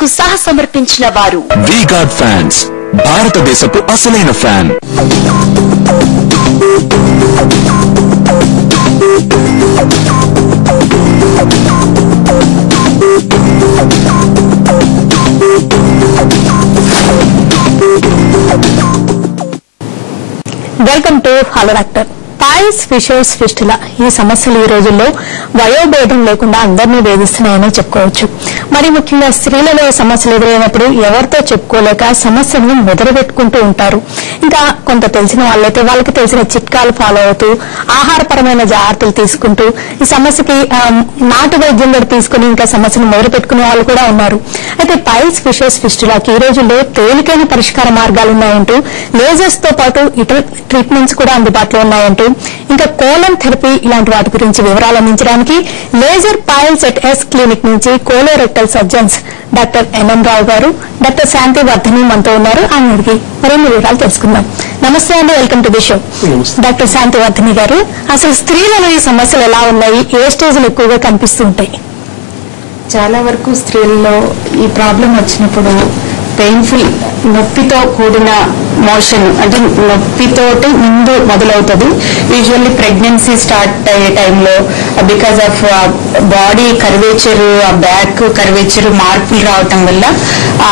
మీకు సహ సమర్పించిన వారు వీగార్డ్ ఫ్యాన్స్, భారతదేశపు అసలైన fan. Welcome to hello doctor. Piles, fissures, fistula ఈ సమస్యలు ఈ రోజుల్లో వయోభేదం లేకుండా అందరినీ వేధిస్తున్నాయని చెప్పుకోవచ్చు. మరి ముఖ్యంగా స్త్రీలలో సమస్యలు ఎదురైనప్పుడు ఎవరితో చెప్పుకోలేక సమస్యలను మొదలుపెట్టుకుంటూ ఉంటారు. ఇంకా కొంత తెలిసిన వాళ్ళైతే వాళ్ళకి తెలిసిన చిట్కాలు ఫాలో అవుతూ ఆహారపరమైన జాగ్రత్తలు తీసుకుంటూ ఈ సమస్యకి నాటు వైద్యం కూడా తీసుకుని ఇంకా సమస్యను మొదలు పెట్టుకునే వాళ్ళు కూడా ఉన్నారు. అయితే పైల్స్, ఫిషర్స్, ఫిస్టులాకి ఈ రోజుల్లో తేలికైన పరిష్కార మార్గాలు ఉన్నాయంటూ, లేజర్స్ తో పాటు ఇతర ట్రీట్మెంట్స్ కూడా అందుబాటులో ఉన్నాయంటూ, ఇంకా కోలన్ థెరపీ ఇలాంటి వాటి గురించి వివరాలు అందించడానికి laser piles at S clinic నుంచి colorectal surgeons doctor NM Rao గారు, డాక్టర్ శాంతి వర్ధని మనతో ఉన్నారు. ఆయనకి మరిన్ని వివరాలు తెలుసుకుందాం. నమస్తే అండి, welcome to the show. Doctor Shanti Vardhani garu, అసలు స్త్రీలలో ఈ సమస్యలు ఎలా ఉన్నాయి, ఏ స్టేజ్లు ఎక్కువగా కనిపిస్తూ ఉంటాయి? చాలా వరకు స్త్రీల్లో ఈ ప్రాబ్లం వచ్చినప్పుడు పెయిన్ఫుల్, నొప్పితో కూడిన మోషన్, అంటే నొప్పితోటి ముందు మొదలవుతుంది. యూజువల్లీ ప్రెగ్నెన్సీ స్టార్ట్ అయ్యే టైంలో బికాస్ ఆఫ్ బాడీ కర్వేచర్, ఆ బ్యాక్ కర్వేచర్ మార్పులు రావటం వల్ల ఆ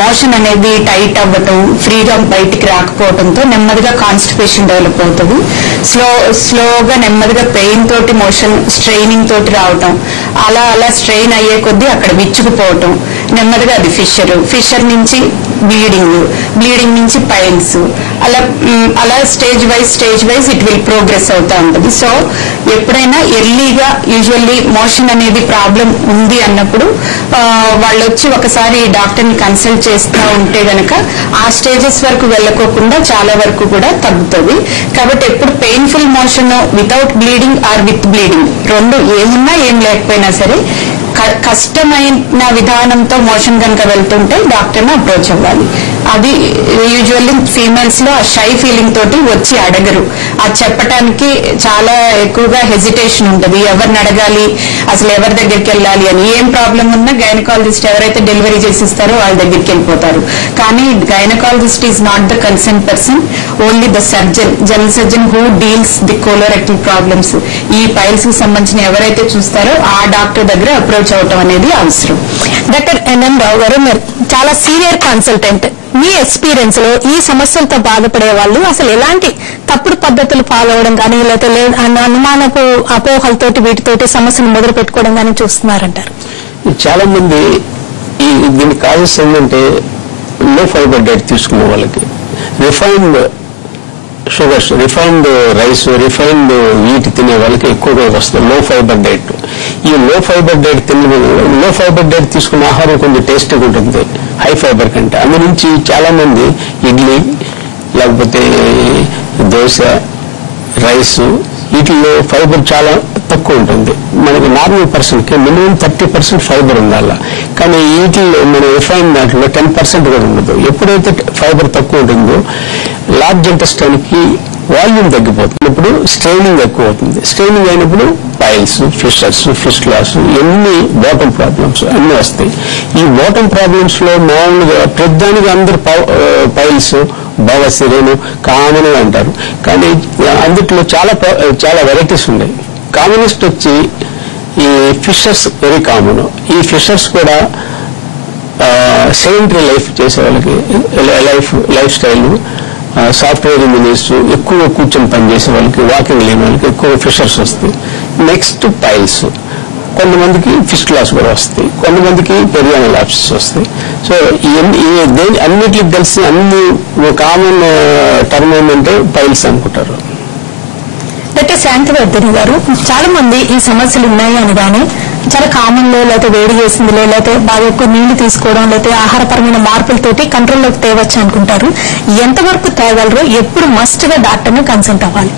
మోషన్ అనేది టైట్ అవ్వటం, ఫ్రీగా బయటికి రాకపోవడంతో నెమ్మదిగా కాన్స్టిపేషన్ డెవలప్ అవుతుంది. స్లోగా నెమ్మదిగా పెయిన్ తోటి మోషన్ స్ట్రెయినింగ్ తోటి రావటం, అలా స్ట్రెయిన్ అయ్యే కొద్దీ అక్కడ విచ్చుకుపోవటం, నెమ్మదిగా అది ఫిషర్ నుంచి బ్లీడింగ్ నుంచి పైల్స్, అలా stage wise it will progress అవుతా ఉంటుంది. సో ఎప్పుడైనా ఎర్లీగా యూజువల్లీ మోషన్ అనేది ప్రాబ్లం ఉంది అన్నప్పుడు వాళ్ళు వచ్చి ఒకసారి డాక్టర్ని కన్సల్ట్ చేస్తూ ఉంటే గనక ఆ స్టేజెస్ వరకు వెళ్ళకోకుండా చాలా వరకు కూడా తగ్గుతుంది. కాబట్టి ఎప్పుడు painful motion without bleeding are with bleeding, రెండు ఏమున్నా ఏం లేకపోయినా సరే కష్టమైన విధానంతో మోషన్ కనుక వెళ్తుంటే డాక్టర్ని అప్రోచ్ అవ్వాలి. అది యూజువల్లీ ఫీమేల్స్ లో ఆ షై ఫీలింగ్ తోటి వచ్చి అడగరు. అది చెప్పడానికి చాలా ఎక్కువగా హెజిటేషన్ ఉంటుంది. ఎవరిని అడగాలి, అసలు ఎవరి దగ్గరికి వెళ్ళాలి అని. ఏం ప్రాబ్లం ఉన్నా గైనకాలజిస్ట్ ఎవరైతే డెలివరీ చేసిస్తారో వాళ్ళ దగ్గరికి వెళ్ళిపోతారు. కానీ gynaecologist is not the concern person, only the surgeon, general surgeon who deals the colorectal problems. ఈ పైల్స్ కి సంబంధించిన ఎవరైతే చూస్తారో ఆ డాక్టర్ దగ్గర అప్రోచ్ అవటం అనేది అవసరం. డాక్టర్ ఎన్ఎం రావు గారు, మీరు చాలా సీనియర్ కన్సల్టెంట్. మీ ఎక్స్పీరియన్స్ లో ఈ సమస్యలతో బాధపడే వాళ్ళు అసలు ఎలాంటి తప్పుడు పద్ధతులు ఫాలో అవడం కానీ, లేకపోతే అనుమానపు అపోహలతోటి వీటితోటి సమస్యను మొదలు పెట్టుకోవడం కానీ చూస్తున్నారంటారు? చాలా మంది దీని కాజెస్ ఏంటంటే లో ఫైబర్ డైట్ తీసుకునే వాళ్ళకి refined sugars, refined rice, refined wheat తినే వాళ్ళకి ఎక్కువగా వస్తుంది లో ఫైబర్ డైట్. ఈ లో ఫైబర్ డైట్ లో ఫైబర్ డైట్ తీసుకున్న ఆహారం కొంచెం టేస్టీగా ఉంటుంది హై ఫైబర్ కంటే. అందు నుంచి చాలా మంది ఇడ్లీ, లేకపోతే దోశ, రైస్, వీటిల్లో ఫైబర్ చాలా తక్కువ ఉంటుంది. మనకి నార్మల్ పర్సన్కి మినిమం 30% ఫైబర్ ఉండాలి. కానీ వీటిల్లో మన రిఫైన్ దాంట్లో 10% కూడా ఉండదు. ఎప్పుడైతే ఫైబర్ తక్కువ ఉంటుందో లార్జ్ ఇంటెస్టైన్ కి వాల్యూమ్ తగ్గిపోతుంది. ఇప్పుడు స్ట్రెయినింగ్ ఎక్కువ అవుతుంది. స్ట్రెయినింగ్ అయినప్పుడు పైల్స్, ఫిషర్స్, ఫిస్టులాస్, ఎన్ని బాటమ్ ప్రాబ్లమ్స్ అన్ని వస్తాయి. ఈ బాటమ్ ప్రాబ్లమ్స్ లో మామూలుగా ప్రతిదానికి అందరు పైల్స్, బవసిరేను కామన్ అంటారు. కానీ అందుట్లో చాలా వెరైటీస్ ఉన్నాయి. కామనెస్ట్ వచ్చి ఈ ఫిషర్స్ వెరీ కామన్. ఈ ఫిషర్స్ కూడా సెడెంటరీ లైఫ్ చేసే వాళ్ళకి, లైఫ్ స్టైల్, సాఫ్ట్వేర్ ఇంజనీర్స్, ఎక్కువ కూర్చొని పనిచేసే వాళ్ళకి, వాకింగ్ లేని వాళ్ళకి ఎక్కువ ఫిషర్స్ వస్తాయి. నెక్స్ట్ పైల్స్, కొంతమందికి ఫిస్టులాస్ కూడా వస్తాయి, కొంతమందికి పెరియానల్ ల్యాప్సెస్ వస్తాయి. సో అన్నిటికి కలిసి అన్ని కామన్ టర్మ్ ఏంటంటే పైల్స్ అనుకుంటారు. డాక్టర్ శాంతి వర్ధని గారు, చాలా మంది ఈ సమస్యలు ఉన్నాయి అని కానీ చాలా కామన్ లో, లేకపోతే వేడి చేసిందిలో, లేకపోతే బాగా ఎక్కువ నీళ్లు తీసుకోవడం, లేకపోతే ఆహారపరమైన మార్పులతోటి కంట్రోల్లోకి తేవచ్చు అనుకుంటారు. ఎంతవరకు తేగలరు? ఎప్పుడు మస్ట్ గా డాక్టర్ ని కన్సల్ట్ అవ్వాలి?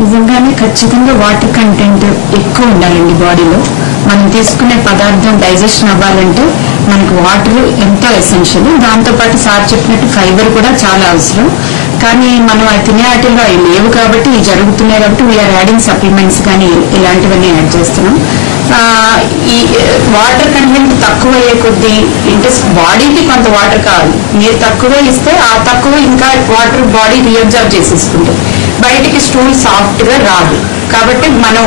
నిజంగానే ఖచ్చితంగా వాటర్ కంటెంట్ ఎక్కువ ఉండాలండి బాడీలో. మనం తీసుకునే పదార్థం డైజెషన్ అవ్వాలంటే మనకు వాటర్ ఎంతో ఎసెన్షియల్. దాంతోపాటు సార్ చెప్పినట్టు ఫైబర్ కూడా చాలా అవసరం. కానీ మనం తినే వాటిల్లో అవి లేవు కాబట్టి, ఇవి జరుగుతున్నాయి కాబట్టి వీఆర్ యాడింగ్ సప్లిమెంట్స్ కానీ ఇలాంటివన్నీ యాడ్ చేస్తున్నాం. ఈ వాటర్ కంటెంట్ తక్కువ అయ్యే కొద్దీ బాడీకి కొంత వాటర్ కావాలి. మీరు తక్కువ ఇస్తే ఆ తక్కువ ఇంకా వాటర్ బాడీ రీఅబ్జర్వ్ చేసేసుకుంటుంది. బయటికి స్టూల్ సాఫ్ట్ గా రాదు. కాబట్టి మనం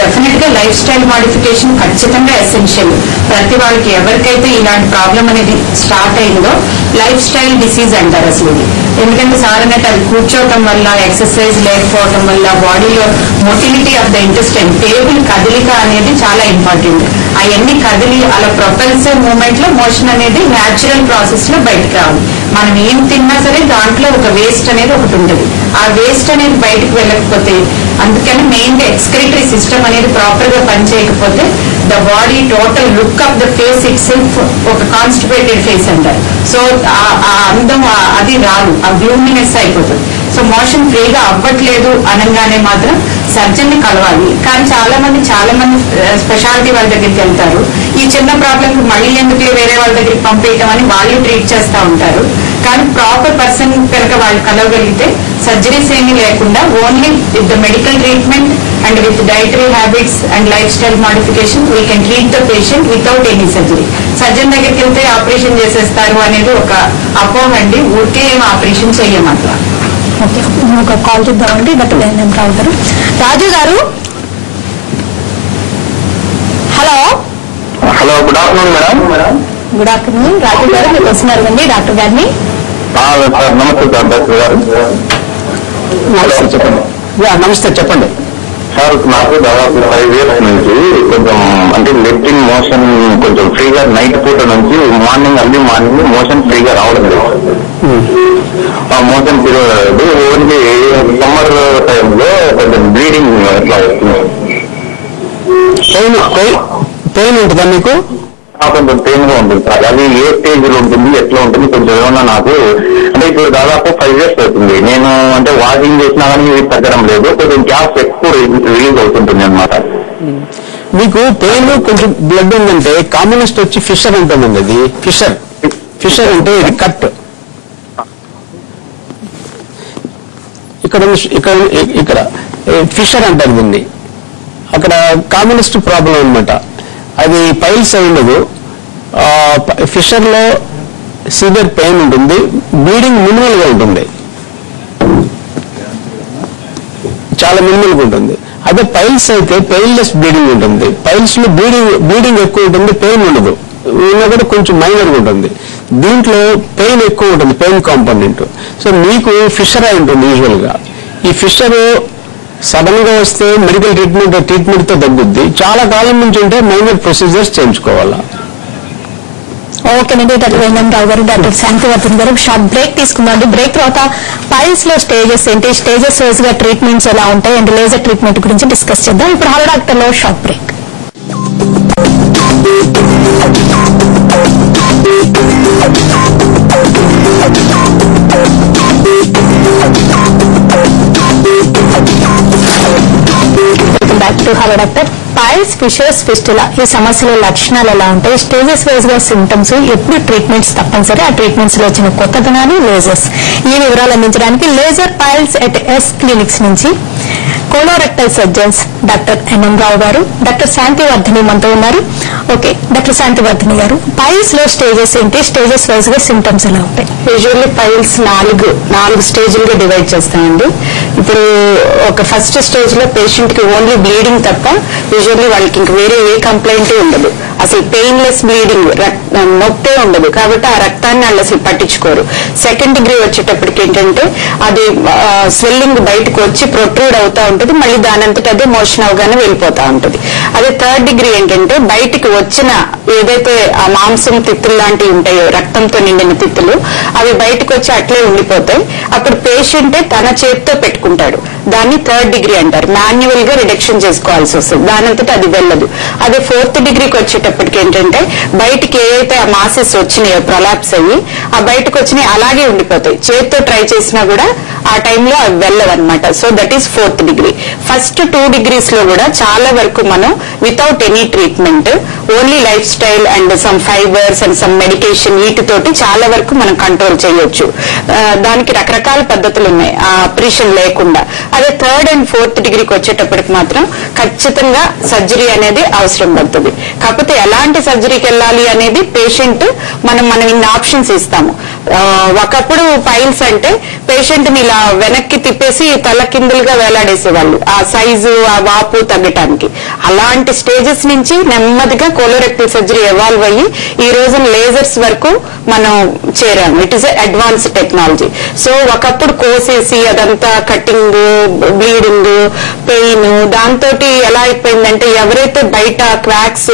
డెఫినెట్ గా లైఫ్ స్టైల్ మాడిఫికేషన్ ఖచ్చితంగా ఎసెన్షియల్. ప్రతి వాళ్ళకి ఎవరికైతే ఇలాంటి ప్రాబ్లం అనేది స్టార్ట్ అయిందో లైఫ్ స్టైల్ డిసీజ్ అంటారు అసలు ఇది. ఎందుకంటే సార్ అన్నట్టు అది కూర్చోవటం వల్ల, ఎక్సర్సైజ్ లేకపోవటం వల్ల బాడీలో motility of the intestine, table కదలిక అనేది చాలా ఇంపార్టెంట్. అవన్నీ కదిలి అలా ప్రొపల్సివ్ మూమెంట్ లో మోషన్ అనేది న్యాచురల్ ప్రాసెస్ లో బయటకు రావాలి. మనం ఏం తిన్నా సరే దాంట్లో ఒక వేస్ట్ అనేది ఒకటి ఉంటుంది. ఆ వేస్ట్ అనేది బయటకు వెళ్ళకపోతే, అందుకని మెయిన్ గా ఎక్స్క్రిటరీ సిస్టమ్ అనేది ప్రాపర్ గా పనిచేయకపోతే the body total look of the face itself ఒక కాన్స్టిపేటెడ్ ఫేస్ అంటారు. సో ఆ అందం అది రాదు, ఆ గ్లూమినెస్ అయిపోతుంది. సో మోషన్ ఫ్రీగా అవ్వట్లేదు అనగానే మాత్రం సర్జన్ ని కలవాలి. కానీ చాలా మంది స్పెషాలిటీ వాళ్ళ దగ్గరికి వెళ్తారు. ఈ చిన్న ప్రాబ్లం మళ్ళీ ఎందుకు వేరే వాళ్ళ దగ్గరికి పంపేయటం అని వాళ్ళు ట్రీట్ చేస్తూ ఉంటారు. కానీ ప్రాపర్ పర్సన్ కనుక వాళ్ళు కలవగలిగితే సర్జరీస్ ఏమీ లేకుండా only with the medical treatment and with dietary habits and life style modification we can treat the patient without any surgery. Surgeon దగ్గరికి వెళ్తే ఆపరేషన్ చేసేస్తారు అనేది ఒక అపోహ అండి. ఊరికే ఏం ఆపరేషన్ చెయ్యమంటారు. ఓకే, ఒక కాల్ చూద్దామండి. Doctor NM Rao garu. Raju garu, hello. Hello, good afternoon madam. Good afternoon Raju garu, మీరు వస్తున్నారు అండి డాక్టర్ గారిని. నమస్తే సార్, డాక్టర్ గారు. చెప్పండి. నమస్తే, చెప్పండి సార్. నాకు దాదాపు 5 years నుంచి కొంచెం అంటే లెఫ్టింగ్ మోషన్ కొంచెం ఫ్రీగా నైట్ పూట నుంచి మార్నింగ్ మోషన్ ఫ్రీగా రావడం లేదు. ఆ మోషన్ పీరియడ్ ఓన్లీ సమ్మర్ టైంలో కొంచెం బ్లీడింగ్ ఎట్లా వస్తుంది. పెయిన్ ఉంటుందా మీకు? కొంచెం పెయిన్ గా ఉంటుంది సార్. అది ఏ స్టేజ్ లో ఉంటుంది, ఎట్లా ఉంటుంది కొంచెం ఏమన్నా నాకు అంటే ఇప్పుడు దాదాపు 5 years అవుతుంది. నేను అంటే వాకింగ్ చేసినా కానీ ఇది తగ్గడం లేదు. కొంచెం గ్యాస్ ఎక్కువ రిలీజ్ అవుతుంటుంది అనమాట. మీకు పెయిన్ కొంచెం బ్లడ్ ఉందంటే కామనెస్ట్ వచ్చి ఫిషర్ ఉంటుందండి. అది ఫిషర్ అంటే ఇది కట్. ఇక్కడ ఫిషర్ అంటారు దీన్ని. అక్కడ కామనెస్ట్ ప్రాబ్లం అనమాట. అది పైల్స్ అయి ఉండదు. ఫిషర్ లో సివియర్ పెయిన్ ఉంటుంది, బ్లీడింగ్ మినిమల్ గా ఉంటుంది, చాలా మినిమల్ గా ఉంటుంది. అదే పైల్స్ అయితే పెయిన్లెస్ బ్లీడింగ్ ఉంటుంది. పైల్స్ లో బ్లీడింగ్ ఎక్కువ ఉంటుంది, పెయిన్ ఉండదు, ఉన్నా కూడా కొంచెం మైనర్ గా ఉంటుంది. దీంట్లో పెయిన్ ఎక్కువ ఉంటుంది, పెయిన్ కాంపోనెంట్. సో మీకు ఫిషర్ అయి ఉంటుంది యూజువల్ గా. ఈ ఫిషర్ సడన్ గా వస్తే మెడికల్ ట్రీట్మెంట్ తో తగ్గుద్ది. చాలా కాలం నుంచి ఉంటే మైనర్ ప్రొసీజర్స్ చేయించుకోవాలా. ఓకేనండి డాక్టర్ ఎన్ఎం రావు గారు, డాక్టర్ శాంతివర్ధన్ గారు. షార్ట్ బ్రేక్ తీసుకుందాం. బ్రేక్ తర్వాత పైల్స్ లో స్టేజెస్ ఏంటి, స్టేజెస్ వైజ్ గా ట్రీట్మెంట్స్ ఎలా ఉంటాయి అండ్ లేజర్ ట్రీట్మెంట్ గురించి డిస్కస్ చేద్దాం. ఇప్పుడు హలో డాక్టర్ లో short break. Back to hello doctor. Piles, fissures, fistula ఈ సమస్యల లక్షణాలు ఎలా ఉంటాయి, స్టేజెస్ వైజ్ గా సింటమ్స్, ఎప్పుడు ట్రీట్మెంట్స్ తప్పనిసరి, ఆ ట్రీట్మెంట్స్ లో వచ్చిన కొత్తదనాన్ని, లేజర్స్, ఈ వివరాలు అందించడానికి laser piles at S clinics నుంచి colorectal surgeons doctor NM Rao గారు, డాక్టర్ శాంతివర్ధని మనతో ఉన్నారు. ఓకే డాక్టర్ శాంతివర్ధని గారు, పైల్స్ లో స్టేజెస్ ఏంటి, స్టేజెస్ వైజ్ గా సింటమ్స్ ఎలా ఉంటాయి? యూజువల్లీ పైల్స్ నాలుగు స్టేజ్లుగా డివైడ్ చేస్తామండి. ఇప్పుడు ఒక ఫస్ట్ స్టేజ్ లో పేషెంట్ కి ఓన్లీ బ్లీడింగ్ తప్ప యూజువల్లీ వాళ్ళకి ఇంక వేరే ఏ కంప్లైంట్ ఉండదు. అసలు పెయిన్లెస్ బ్లీడింగ్, నొప్పే ఉండదు. కాబట్టి ఆ రక్తాన్ని వాళ్ళు అసలు పట్టించుకోరు. సెకండ్ డిగ్రీ వచ్చేటప్పటికి ఏంటంటే అది స్వెల్లింగ్ బయటకు వచ్చి ప్రొట్రూడ్ అవుతా ఉంటుంది, మళ్ళీ దానంతట అదే మోషన్ అవగానే వెళ్ళిపోతా ఉంటుంది. అదే థర్డ్ డిగ్రీ ఏంటంటే బయటికి వచ్చిన ఏదైతే ఆ మాంసం తిత్తులు లాంటివి ఉంటాయో, రక్తంతో నిండిన తిత్తులు, అవి బయటకు వచ్చి అట్లే ఉండిపోతాయి. అప్పుడు పేషెంటే తన చేతితో పెట్టుకుంటాడు. దాన్ని థర్డ్ డిగ్రీ అంటారు. మాన్యువల్ గా రిడక్షన్ చేసుకోవాల్సి వస్తుంది, దానంతట అది వెళ్ళదు. అదే ఫోర్త్ డిగ్రీకి వచ్చేటప్పటికి ఏంటంటే బయటికి ఏదైతే ఆ మాసెస్ వచ్చినాయో ప్రొలాప్స్ అయ్యి ఆ బయటకు వచ్చినాయి అలాగే ఉండిపోతాయి. చేతితో ట్రై చేసినా కూడా ఆ టైంలో అవి వెళ్ళవన్నమాట. So that is fourth degree. First 2 degrees లో కూడా చాలా వరకు మనం without any treatment, only lifestyle and some fibres and some medication, వీటితోటి చాలా వరకు మనం కంట్రోల్ చేయొచ్చు. దానికి రకరకాల పద్ధతులు ఉన్నాయి ఆపరేషన్ లేకుండా. అదే థర్డ్ అండ్ అండ్ 4th డిగ్రీకి వచ్చేటప్పటికి మాత్రం ఖచ్చితంగా సర్జరీ అనేది అవసరం పడుతుంది. కాకపోతే ఎలాంటి సర్జరీకి వెళ్ళాలి అనేది పేషెంట్ మనం ఇన్ని ఆప్షన్స్ ఇస్తాము. ఒకప్పుడు పైల్స్ అంటే పేషెంట్ ని ఇలా వెనక్కి తిప్పేసి తల కిందులుగా వేలాడేసేవాళ్ళు ఆ సైజు ఆ వాపు తగ్గటానికి. అలాంటి స్టేజెస్ నుంచి నెమ్మదిగా కోలోరెక్టల్ సర్జరీ ఎవాల్వ్ అయ్యి ఈ రోజున లేజర్స్ వరకు మనం చేరాము. It is advance technology. So ఒకప్పుడు కోసేసి అదంతా కటింగ్, బ్లీడింగ్, పెయిన్, దాంతో ఎలా అయిపోయిందంటే ఎవరైతే బయట క్వాక్స్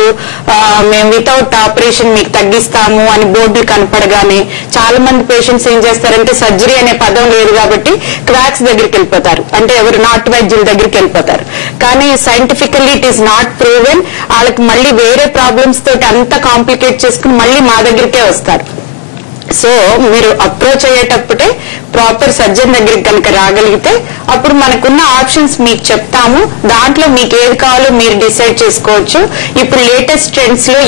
మేము వితౌట్ ఆపరేషన్ మీకు తగ్గిస్తాము అని బోర్డులు కనపడగానే చాలా మంది పేషెంట్స్ ఏం చేస్తారంటే సర్జరీ అనే పదం లేదు కాబట్టి క్వాక్స్ దగ్గరికి వెళ్ళిపోతారు, అంటే ఎవరు నాటు వైద్యుల దగ్గరికి వెళ్ళిపోతారు. కానీ scientifically it is not proven. వాళ్ళకి మళ్ళీ వేరే ప్రాబ్లమ్స్ తోటి అంతా కాంప్లికేట్ చేసుకుని మళ్ళీ మా దగ్గరికే వస్తారు. సో మీరు అప్రోచ్ అయ్యేటప్పుడే ప్రాపర్ సర్జన్ దగ్గరికి కనుక రాగలిగితే అప్పుడు మనకున్న ఆప్షన్స్ మీకు చెప్తాము. దాంట్లో మీకు ఏది కావాలో మీరు డిసైడ్ చేసుకోవచ్చు. ఇప్పుడు లేటెస్ట్ ట్రెండ్స్ లో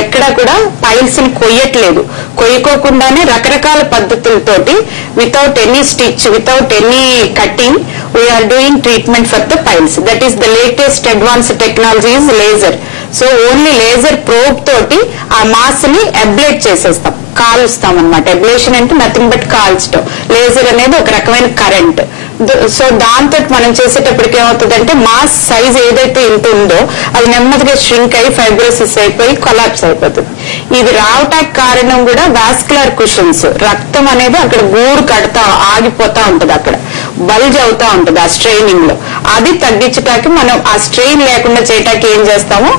ఎక్కడా కూడా పైల్స్ ని కొయ్యట్లేదు. కొయ్యకోకుండానే రకరకాల పద్ధతులతోటి without any stitch, without any cutting we're doing treatment for the piles. That is the latest advance technology is laser. So only laser probe తోటి ఆ మాస్ ని అబ్లేట్ చేసేస్తాం, కాలుస్తాం అనమాట. అబ్లేషన్ అంటే నథింగ్ బట్ కాల్చడం. లేజర్ అనేది ఒక రకమైన కరెంట్. సో దాంతో మనం చేసేటప్పటికి ఏమవుతుందంటే మాస్ సైజ్ ఏదైతే ఇంత ఉందో అది నెమ్మదిగా ష్రింక్ అయ్యి ఫైబ్రోసిస్ అయిపోయి కొలాప్స్ అయిపోతుంది. ఇది రావటానికి కారణం కూడా వాస్కులర్ కుషన్స్. రక్తం అనేది అక్కడ గూడు కడతా ఆగిపోతా ఉంటది, అక్కడ బల్జ్ అవుతా ఉంటది ఆ స్ట్రెయినింగ్ లో. అది తగ్గించటానికి మనం ఆ స్ట్రెయిన్ లేకుండా చేయటానికి ఏం చేస్తామో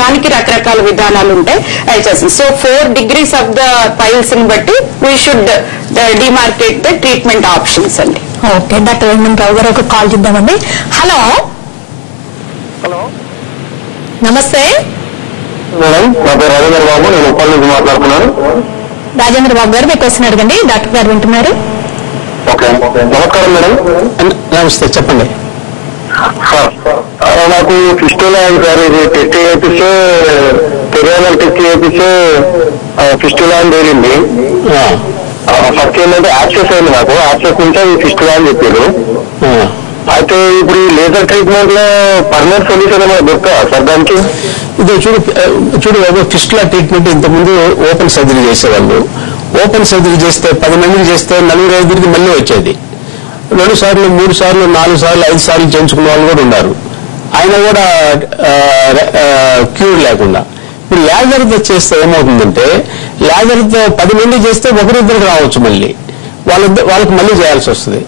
దానికి రకరకాల విధానాలు ఉంటాయి, అవి చేస్తాం. So 4 degrees of the piles ని బట్టి we should demarcate the treatment options అండి. ఓకే, డాక్టర్ రావు గారు ఒక కాల్ చేద్దామండి. హలో హలో, నమస్తే మేడం. నా పేరు రాజేంద్ర బాబు, నేను ఉప్పల్ నుంచి మాట్లాడుతున్నాను. రాజేంద్ర బాబు గారు మీ క్వశ్చన్ అడగండి, డాక్టర్ గారు వింటున్నారు. ఓకే, నమస్కారం మేడం. నమస్తే, చెప్పండి. నాకు ఫిస్టులా సార్, ఇది టెస్ట్ చేపిస్తే పెరియానల్ టెస్ట్ చేపిస్తే ఫిస్టులా అని తేలింది. ఫస్ట్ ఏంటంటే యాక్సెస్ అయింది, నాకు యాక్సెస్ నుంచి అది ఫిస్టులా అని చెప్పారు. అయితే ఇప్పుడు ఈ లేజర్ ట్రీట్మెంట్ లో పర్మనెంట్ సొల్యూషన్ ఏమైనా దొరుకుతా సార్ దానికి? ఇది చూడు ఫిస్టులా ట్రీట్మెంట్ ఇంతకుముందు ఓపెన్ సర్జరీ చేసేవాళ్ళు. ఓపెన్ సర్జరీ చేస్తే 10 మందికి చేస్తే 4-5 మళ్ళీ వచ్చేది. 2 సార్లు 3 సార్లు 4 సార్లు 5 సార్లు చేయించుకున్న వాళ్ళు కూడా ఉన్నారు, ఆయన కూడా క్యూర్ లేకుండా. ఇప్పుడు లేజర్తో చేస్తే ఏమవుతుందంటే లేజర్తో 10 మంది చేస్తే 1-2 రావచ్చు, మళ్ళీ వాళ్ళకి మళ్ళీ చేయాల్సి వస్తుంది.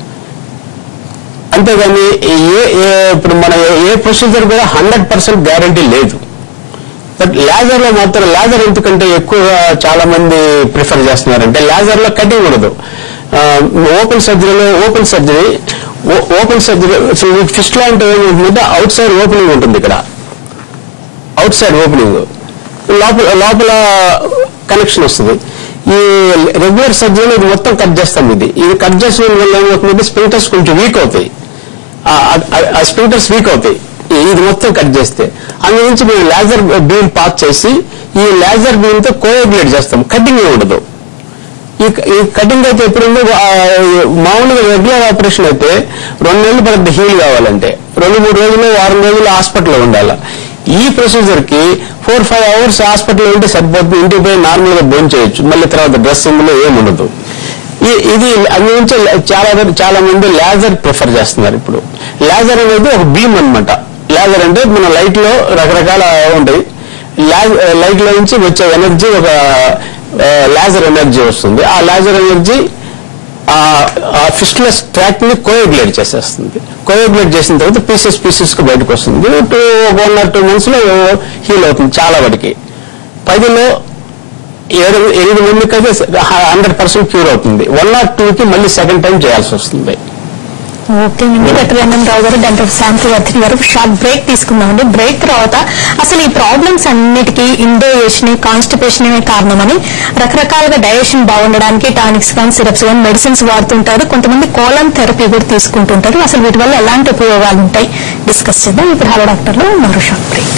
అంతేగాని ఇప్పుడు మన ఏ ప్రొసీజర్ కూడా 100% గ్యారంటీ లేదు. బట్ లేజర్ లో మాత్రం లేజర్ ఎందుకంటే ఎక్కువగా చాలా మంది ప్రిఫర్ చేస్తున్నారంటే లేజర్ లో కటింగ్ ఉండదు. ఓపెన్ సర్జరీ ఫిస్ట్ లా అంటే ఏముంటుందంటే అవుట్ సైడ్ ఓపెనింగ్ ఉంటుంది. ఇక్కడ అవుట్ సైడ్ ఓపెనింగ్, లోపల కనెక్షన్ వస్తుంది. ఈ రెగ్యులర్ సర్జరీలో ఇది మొత్తం కట్ చేస్తాం. ఇది కట్ చేసిన వల్ల ఏమవుతుందంటే స్పింటర్స్ కొంచెం వీక్ అవుతాయి, ఆ స్పింటర్స్ వీక్ అవుతాయి ఇది మొత్తం కట్ చేస్తే. అందు నుంచి మేము లేజర్ బీమ్ పాస్ చేసి ఈ లేజర్ బీమ్ తో కోయాగ్యులేట్ చేస్తాం. కటింగ్ ఉండదు. ఈ కటింగ్ అయితే ఎప్పుడుందో మామూలుగా రెగ్యులర్ ఆపరేషన్ అయితే 2 నెలలు పడుతుంది హీల్ కావాలంటే. 2-3 రోజులు 6 రోజులు హాస్పిటల్లో ఉండాలి. ఈ ప్రొసీజర్ కి 4-5 hours హాస్పిటల్లో ఉంటే సరిపోతుంది. ఇంటికి పోయి నార్మల్ గా భోజనం చేయొచ్చు, మళ్ళీ తర్వాత డ్రెస్సింగ్ లో ఏముండదు. ఇది అందు నుంచి చాలా మంది లేజర్ ప్రిఫర్ చేస్తున్నారు. ఇప్పుడు లేజర్ అనేది ఒక బీమ్ అన్నమాట. లేజర్ అంటే మన లైట్ లో రకరకాల ఉంటాయి. లైట్ లో నుంచి వచ్చే ఎనర్జీ ఒక లేజర్ ఎనర్జీ వస్తుంది. ఆ లేజర్ ఎనర్జీ ఆ ఫిస్టులస్ ట్రాక్ ని కోయాగ్యులేట్ చేసేస్తుంది. కోయాగ్యులేట్ చేసిన తర్వాత పీసెస్ కు బయటకు వస్తుంది. 1 or 2 months లో హీల్ అవుతుంది చాలా వరకు. 10లో 8 మందికి అయితే 100% క్యూర్ అవుతుంది. 1 or 2 కి మళ్ళీ సెకండ్ టైం చేయాల్సి వస్తుంది. ఓకే అండి, డాక్టర్ రావు గారు, డాక్టర్ శాంతి వర్ధని గారు, షార్ట్ బ్రేక్ తీసుకుందామండి. బ్రేక్ తర్వాత అసలు ఈ ప్రాబ్లమ్స్ అన్నిటికీ ఇండైజెషన్, కాన్స్టిపేషన్ కారణమని రకరకాలుగా డైజెషన్ బాగుండడానికి టానిక్స్ కానీ సిరప్స్ కానీ మెడిసిన్స్ వాడుతుంటారు. కొంతమంది కోలన్ థెరపీ కూడా తీసుకుంటుంటారు. అసలు వీటి వల్ల ఎలాంటి ఉపయోగాలు ఉంటాయి డిస్కస్ చేద్దాం. ఇప్పుడు హలో డాక్టర్లో మరో short break.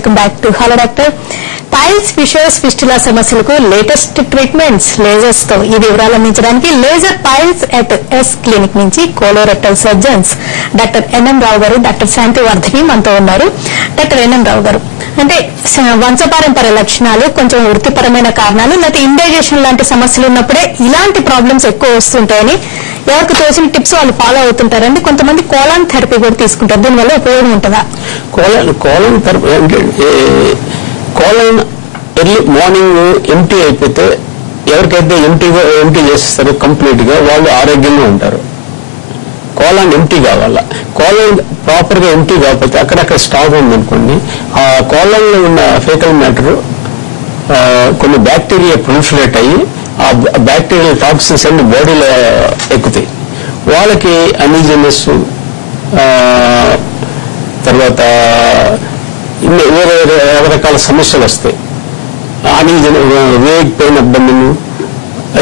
Welcome back to hello doctor. Piles, fissures, fistula సమస్యలకు లేటెస్ట్ ట్రీట్మెంట్స్ లేజర్స్ తో ఈ వివరాలు అందించడానికి laser piles at S clinic నుంచి colorectal surgeons doctor NM Rao గారు, డాక్టర్ శాంతివర్ధిని మనతో ఉన్నారు. డాక్టర్ ఎన్ఎం రావు గారు, అంటే వంశపారంపర్య లక్షణాలు, కొంచెం వృత్తిపరమైన కారణాలు, లేకపోతే ఇండైజెషన్ లాంటి సమస్యలు ఉన్నప్పుడే ఇలాంటి ప్రాబ్లమ్స్ ఎక్కువ వస్తుంటాయని ఎవరికి తోచిన టిప్స్ వాళ్ళు ఫాలో అవుతుంటారండి. కొంతమంది కోలాన్ థెరపీ కూడా తీసుకుంటారు. దీనివల్ల ఉపయోగం ఉంటుందా? కోలాన్ థెరపీ అంటే కోలాన్ ఎర్లీ మార్నింగ్ ఎంటీ అయిపోతే ఎవరికైతే ఎంటీ చేసేస్తారో కంప్లీట్ గా వాళ్ళు ఆరోగ్యంగా ఉంటారు. కోలాన్ ఎంటీ కావాలా. కోలాన్ ప్రాపర్ గా ఎంటీ కాకపోతే అక్కడక్కడ స్టాక్ ఉందనుకోండి, ఆ కోలాన్ లో ఉన్న ఫేకల్ మ్యాటర్ కొన్ని బ్యాక్టీరియా ప్రొలిఫరేట్ అయ్యి ఆ బ్యాక్టీరియల్ టాక్సిన్స్ అన్ని బాడీలో ఎక్కుతాయి. వాళ్ళకి అనీజినెస్, తర్వాత వేరే రకరకాల సమస్యలు వస్తాయి. అనీజన్, వేగ్ పెయిన్, అబ్డమిన్,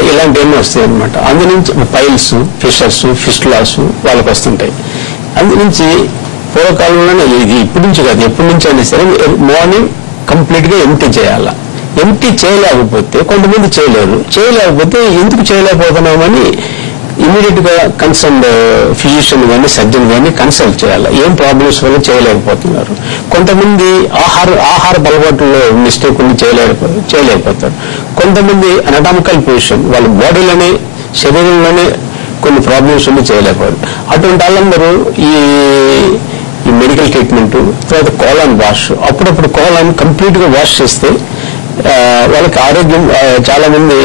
ఇలాంటివన్నీ వస్తాయి అనమాట. అందునుంచి పైల్స్, ఫిషర్స్, ఫిస్టులాస్ వాళ్ళకి వస్తుంటాయి. అందునుంచి పూర్వకాలంలోనే, ఇది ఇప్పటి నుంచి కాదు, ఎప్పటి నుంచి అయినా సరే మార్నింగ్ కంప్లీట్ గా ఎంటీ చేయాలా. ఎంటీ చేయలేకపోతే కొంతమంది చేయలేకపోతే ఎందుకు చేయలేకపోతున్నామని ఇమీడియట్ గా కన్సర్న్ ఫిజిషియన్ కానీ సర్జన్ కానీ కన్సల్ట్ చేయాలి. ఏం ప్రాబ్లమ్స్ వల్ల చేయలేకపోతున్నారు. కొంతమంది ఆహార అలవాట్లలో మిస్టేక్ ఉండి చేయలేకపోతారు. కొంతమంది అనటామికల్ పొజిషన్, వాళ్ళ బాడీలోనే శరీరంలోనే కొన్ని ప్రాబ్లమ్స్ ఉండి చేయలేకపోతారు. అటువంటి వాళ్ళందరూ ఈ మెడికల్ ట్రీట్మెంట్, తర్వాత కోలాన్ వాష్, అప్పుడప్పుడు కోలాన్ కంప్లీట్ గా వాష్ చేస్తే వాళ్ళకి ఆరోగ్యం, చాలా మంది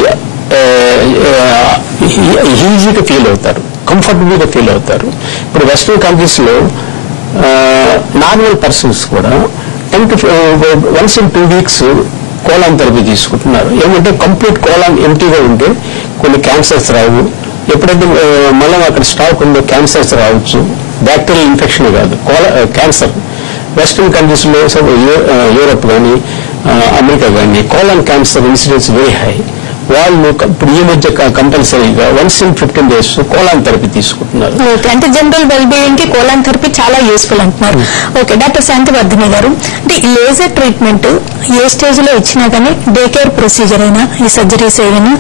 ఈజీగా ఫీల్ అవుతారు, కంఫర్టబుల్ గా ఫీల్ అవుతారు. ఇప్పుడు వెస్ట్రన్ కంట్రీస్ లో నార్మల్ పర్సన్స్ కూడా 10 to 1 in 2 weeks colon therapy తీసుకుంటున్నారు. ఏమంటే కంప్లీట్ కోలాన్ ఎంటీగా ఉంటే కొన్ని క్యాన్సర్స్ రావు. ఎప్పుడైతే మళ్ళీ అక్కడ స్టాక్ ఉందో క్యాన్సర్స్ రావచ్చు. బ్యాక్టీరియల్ ఇన్ఫెక్షన్ కాదు, క్యాన్సర్. వెస్ట్రన్ కంట్రీస్ లో యూరోప్ కానీ అమెరికా కానీ colon cancer incidence very high. వాళ్ళు ఇప్పుడు ఈ మధ్య కంపల్సరీగా 1 in 15 days కోలాన్ థెరపీ తీసుకుంటున్నారు. అంటే జనరల్ వెల్ బీయింగ్ కి కోలాన్ థెరపీ చాలా యూస్ఫుల్ అంటున్నారు. ఓకే డాక్టర్ శాంతివర్ధిని గారు, అంటే ఈ లేజర్ ట్రీట్మెంట్ ఏ స్టేజ్ లో ఇచ్చినా కానీ డే కేర్ ప్రొసీజర్ అయినా ఈ సర్జరీస్ ఏమైనా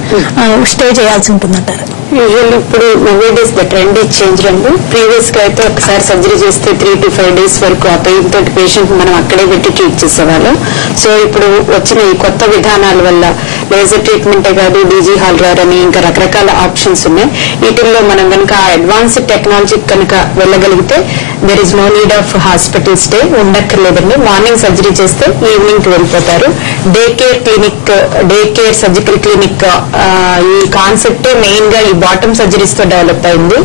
స్టే చేయాల్సి ఉంటుందంటారు? యూజువల్లీ ఇప్పుడు నోవేడేస్ ద ట్రెండ్ చేంజ్ రండి. ప్రీవియస్ గా అయితే ఒకసారి సర్జరీ చేస్తే 3 to 5 days వరకు ఆ పెయిన్ తోటి పేషెంట్ మనం అక్కడే పెట్టి ట్రీట్ చేసేవాళ్ళం. సో ఇప్పుడు వచ్చిన ఈ కొత్త విధానాల వల్ల లేజర్ ట్రీట్మెంటే కాదు, డీజీ హాల్ డ్రైవర్ అని ఇంకా రకరకాల ఆప్షన్స్ ఉన్నాయి. వీటిల్లో మనం కనుక అడ్వాన్స్డ్ టెక్నాలజీ కనుక వెళ్ళగలిగితే there is no need of hospital stay ఉండక్కర్లేదండి. మార్నింగ్ సర్జరీ చేస్తే ఈవినింగ్ కి వెళ్ళిపోతారు. డే కేర్ సర్జికల్ క్లినిక్ ఈ కాన్సెప్టే మెయిన్ గా ఈ బాటమ్ సర్జరీస్ తో డెవలప్ అయింది.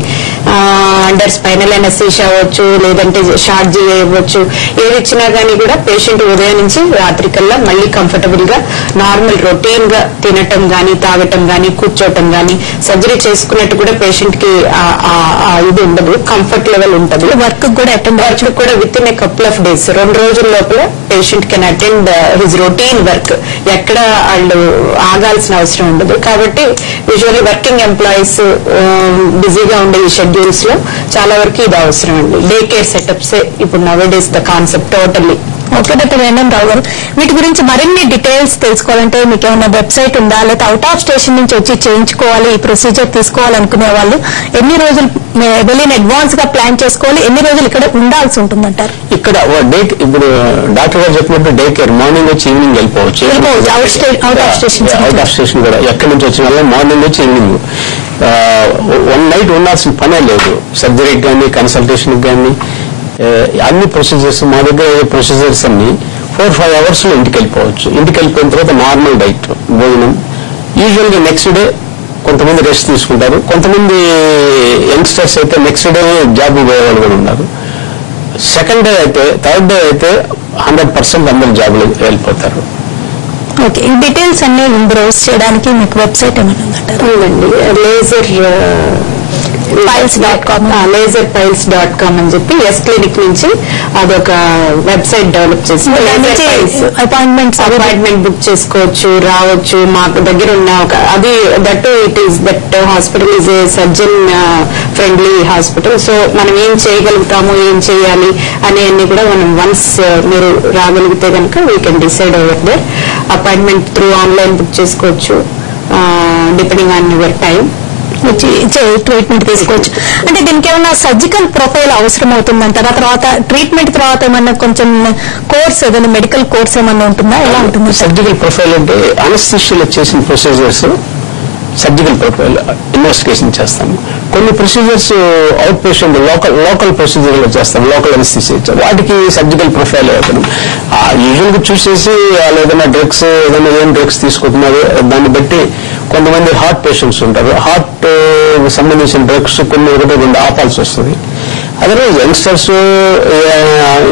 అండర్ స్పైనల్ అనెస్థీషియా అవ్వచ్చు, లేదంటే షార్ట్ జీ అవ్వచ్చు, ఏది ఇచ్చినా గానీ కూడా పేషెంట్ ఉదయం నుంచి రాత్రి కల్లా మళ్ళీ కంఫర్టబుల్ గా నార్మల్ రొటీన్ గా తినటం గానీ, తాగటం గానీ, కూర్చోటం గానీ, సర్జరీ చేసుకున్నట్టు కూడా పేషెంట్ కి ఇది ఉండదు, కంఫర్ట్ లెవెల్ ఉంటుంది. వర్క్ కూడా with in a couple of days, 2 రోజుల లోపల patient can attend his routine work. ఎక్కడ వాళ్ళు ఆగాల్సిన అవసరం ఉండదు. కాబట్టి యూజువల్లీ వర్కింగ్ ఎంప్లాయీస్ బిజీగా ఉండే ఈ షెడ్యూల్స్ లో చాలా వరకు ఇది అవసరం అండి. డే కేర్ సెటప్స్ ఇప్పుడు nowadays the concept totally. Okay doctor NM Rao garu, వీటి గురించి మరిన్ని డీటెయిల్స్ తెలుసుకోవాలంటే మీకు ఏమైనా వెబ్సైట్ ఉందా, లేదా అవుట్ ఆఫ్ స్టేషన్ నుంచి వచ్చి చేయించుకోవాలి, ఈ ప్రొసీజర్ తీసుకోవాలనుకునే వాళ్ళు ఎన్ని రోజులు వెళ్ళి అడ్వాన్స్ గా ప్లాన్ చేసుకోవాలి, ఎన్ని రోజులు ఇక్కడ ఉండాల్సి ఉంటుందంటారు? ఇక్కడ ఇప్పుడు డాక్టర్ గారు చెప్పినట్టు డే కేర్ మార్నింగ్ వచ్చి ఈవినింగ్ వెళ్ళిపోవచ్చు. అవుట్ ఆఫ్ స్టేషన్ కూడా ఎక్కడి నుంచి వచ్చిన వాళ్ళు మార్నింగ్ వచ్చి ఈవినింగ్ 1 night ఉండాల్సిన పనే లేదు. సర్జరీకి కానీ, కన్సల్టేషన్ కానీ, అన్ని ప్రొసీజర్స్ మా దగ్గర ప్రొసీజర్స్ అన్ని 4-5 hours లో ఇంటికి వెళ్ళిపోవచ్చు. ఇంటికి వెళ్ళిపోయిన తర్వాత నార్మల్ డైట్, భోజనం. యూజువల్ గా నెక్స్ట్ డే కొంతమంది రెస్ట్ తీసుకుంటారు. కొంతమంది యంగ్స్టర్స్ అయితే నెక్స్ట్ డే జాబ్ పోయేవాళ్ళు కూడా ఉన్నారు. సెకండ్ డే అయితే, థర్డ్ డే అయితే 100% అందరు జాబ్లో వెళ్ళిపోతారు. ఓకే, ఈ డీటెయిల్స్ అన్ని బ్రౌజ్ చేయడానికి మీకు వెబ్సైట్ ఏమైనా ఉందంటారు? లేజర్ piles.com laserpiles.com అని చెప్పి ఎస్ క్లినిక్ నుంచి అదొక వెబ్సైట్ డెవలప్ చేసి అపాయింట్మెంట్ బుక్ చేసుకోవచ్చు, రావచ్చు. మాకు దగ్గర ఉన్న అది that hospital is a surgeon friendly hospital. So మనం ఏం చేయగలుగుతాము, ఏం చేయాలి అనేవన్నీ కూడా మనం వన్స్ మీరు రాగలిగితే కనుక we can decide over there. Appointment through online book చేసుకోవచ్చు, depending on your time treatment తీసుకోవచ్చు. అంటే దీనికి ఏమైనా సర్జికల్ ప్రొఫైల్ అవసరం అవుతుందంటారా? తర్వాత ట్రీట్మెంట్ తర్వాత ఏమన్నా కొంచెం కోర్స్ ఏదైనా మెడికల్ కోర్స్ ఏమన్నా ఉంటుందా? ఎలా ఉంటుంది సర్జికల్ ప్రొఫైల్? అంటే అనస్థీషియాలో చేసిన ప్రొసీజర్స్ సర్జికల్ ప్రొఫైల్ ఇన్వెస్టిగేషన్ చేస్తాము. కొన్ని ప్రొసీజర్స్ అవుట్ పేషెంట్ లోకల్ ప్రొసీజర్లో చేస్తాం, లోకల్ అనస్థీషియా, వాటికి సర్జికల్ ప్రొఫైల్ అవుతాం. యూజువల్గా చూసేసి వాళ్ళు ఏదైనా డ్రగ్స్ ఏం డ్రగ్స్ తీసుకుంటున్నారు దాన్ని బట్టి కొంతమంది హార్ట్ పేషెంట్స్ ఉంటారు, హార్ట్ సంబంధించిన డ్రగ్స్ కొన్ని ఒకటి రెండు ఆపాల్సి వస్తుంది. అదర్వైజ్ యంగ్స్టర్స్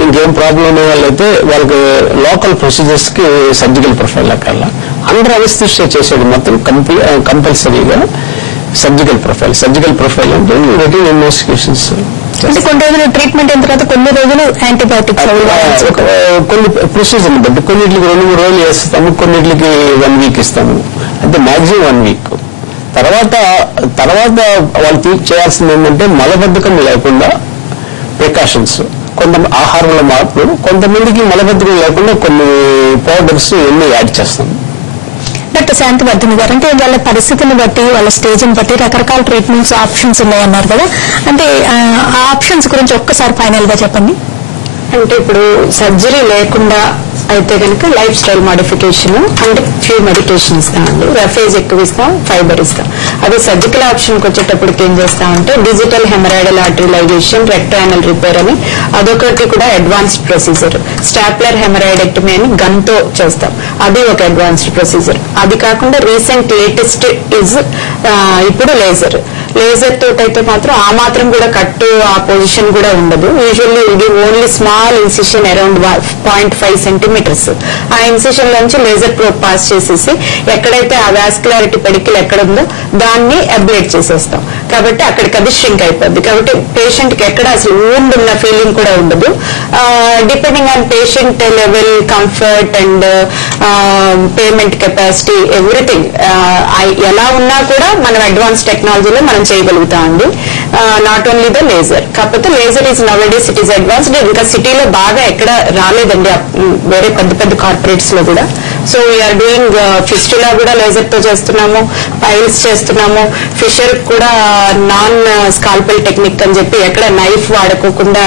ఇంకేం ప్రాబ్లం ఉన్న వాళ్ళైతే వాళ్ళకి లోకల్ ప్రొసీజర్స్ కి సర్జికల్ ప్రొఫైల్ అక్కర్లా. అండర్ అనస్థీషియా చేసేది మొత్తం కంపల్సరీగా సర్జికల్ ప్రొఫైల్ అంటే రొటీన్ ఇన్వెస్టిగేషన్స్. అంటే కొన్ని రోజులు ట్రీట్మెంట్ అయిన తర్వాత కొన్ని రోజులు యాంటీబయాటిక్స్ కొన్ని ప్రొసీజర్ బట్టి కొన్నిటికి 2-3 రోజులు వేస్తాము, కొన్నిటికి 1 వీక్ ఇస్తాము. అంటే మాక్సిమం 1 వీక్. తర్వాత వాళ్ళు చేయాల్సింది ఏంటంటే మలబద్ధకం లేకుండా ప్రికాషన్స్, కొంత ఆహారంలో మార్పులు, కొంతమందికి మలబద్ధకం లేకుండా కొన్ని పౌడర్స్ ఎన్ని యాడ్ చేస్తాం. డాక్టర్ శాంతివర్ధని గారు, అంటే వాళ్ళ పరిస్థితిని బట్టి వాళ్ళ స్టేజ్ని బట్టి రకరకాల ట్రీట్మెంట్స్ ఆప్షన్స్ ఉన్నాయన్నారు కదా, అంటే ఆ ఆప్షన్స్ గురించి ఒక్కసారి ఫైనల్ గా చెప్పండి. అంటే ఇప్పుడు సర్జరీ లేకుండా అయితే కనుక లైఫ్ స్టైల్ మోడిఫికేషన్ అంటే ఫ్యూ మెడికేషన్ ఇస్తామండి. రఫేజ్ ఎక్కువ ఇస్తాం, ఫైబర్ ఇస్తాం. అదే సర్జికల్ ఆప్షన్కి వచ్చేటప్పటికి ఏం చేస్తామంటే digital haemorrhoidal artery ligation, rectanal repair అని అదొకటి కూడా అడ్వాన్స్డ్ ప్రొసీజర్. స్టాప్లర్ హెమరాయిడెక్టమీ అని గన్ తో చేస్తాం, అది ఒక అడ్వాన్స్డ్ ప్రొసీజర్. అది కాకుండా రీసెంట్ లేటెస్ట్ ఇస్ ఇప్పుడు లేజర్ తోటి అయితే మాత్రం ఆ మాత్రం కూడా కట్టు ఆ పొజిషన్ కూడా ఉండదు. యూజువల్లీ ఇది only small incision around 0.5 centimetres. ఆ ఇన్సిషన్ లోంచి లేజర్ ప్రోబ్ పాస్ చేసేసి ఎక్కడైతే ఆ వాస్కులారిటీ పెడికిల్ ఎక్కడ ఉందో దాన్ని అబ్లేట్ చేసేస్తాం. కాబట్టి అక్కడికి అది ష్రింక్ అయిపోద్ది. కాబట్టి పేషెంట్ కి ఎక్కడ అసలు ఊండ్ ఉన్న ఫీలింగ్ కూడా ఉండదు. Depending on patient level, comfort and payment capacity, everything ఎలా ఉన్నా కూడా మనం అడ్వాన్స్ టెక్నాలజీలో మనం చేయగలుగుతామండి. Not only the laser. కాకపోతే laser is nowadays it is advanced. ఇంకా సిటీలో బాగా ఎక్కడ రాలేదండి, వేరే పెద్ద కార్పొరేట్స్ లో కూడా. సో వీఆర్ డూయింగ్ ఫిస్టులా కూడా లేజర్ తో చేస్తున్నాము, పైల్స్ చేస్తున్నాము, ఫిషర్ కూడా నాన్ స్కాల్పెల్ టెక్నిక్ అని చెప్పి ఎక్కడ నైఫ్ వాడుకోకుండా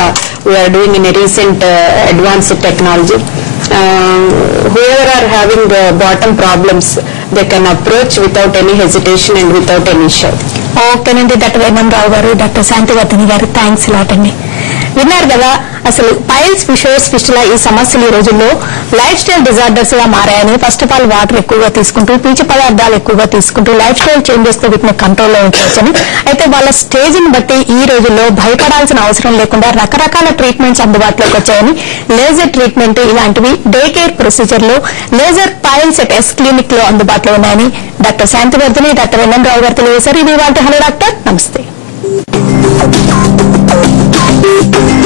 we're doing in recent advanced technology. whoever are having bottom problems, they can approach without any hesitation and without any shout. ఓకేనండి. డాక్టర్ ఎన్ఎం రావు గారు, డాక్టర్ శాంతివర్ధని గారు, థ్యాంక్స్ లాట్ అండి. విన్నారు కదా అసలు పైల్స్, ఫిషర్స్, ఫిస్టులా ఈ సమస్యలు ఈ రోజుల్లో లైఫ్ స్టైల్ డిజార్డర్స్ గా మారాయని. ఫస్ట్ ఆఫ్ ఆల్ వాటర్ ఎక్కువగా తీసుకుంటూ, పీచు పదార్థాలు ఎక్కువగా తీసుకుంటూ లైఫ్ స్టైల్ చేంజెస్ తో వీటిని కంట్రోల్లో ఉంచవచ్చని. అయితే వాళ్ళ స్టేజ్ ని బట్టి ఈ రోజుల్లో భయపడాల్సిన అవసరం లేకుండా రకరకాల ట్రీట్మెంట్స్ అందుబాటులోకి వచ్చాయని. లేజర్ ట్రీట్మెంట్ ఇలాంటివి డే కేర్ ప్రొసీజర్ లో laser piles at S clinic లో అందుబాటులో ఉన్నాయని doctor Shantivardhani, doctor NM Rao గారు తెలియజేశారు. ఇది వాటి హలో డాక్టర్, నమస్తే.